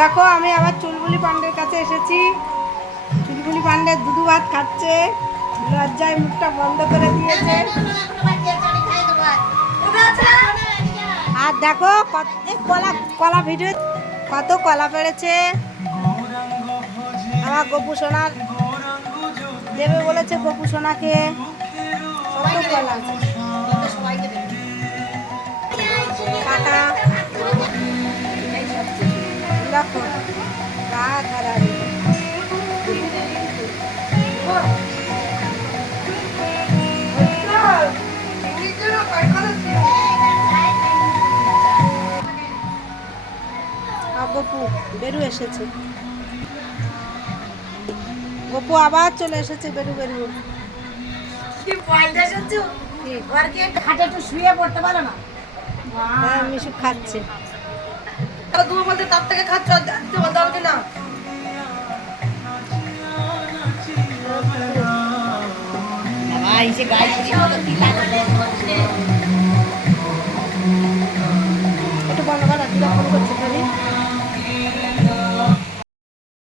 দেখো আমি আবার চুলবুলি পান্ডের কাছে এসেছি। চুলবুলি পান্ডে দুধু ভাত খাচ্ছে, লজ্জায় মুখটা বন্ধ করে দিয়েছে। আর দেখো কত কলা কলা ভিডিও, কত কলা পেড়েছে। আমার গপু সোনার দেবে বলেছে, গপু সোনাকে কত কলা কাটা। দেখো রাধারানী গপু বেরু এসেছে, গপু আবার চলে এসেছে। বেরু বেরু খাটে একটু শুয়ে পড়তে পারো না? হ্যাঁ মিশু খাচ্ছে। তুমি বলতে তার থেকে খাচ্ছ না।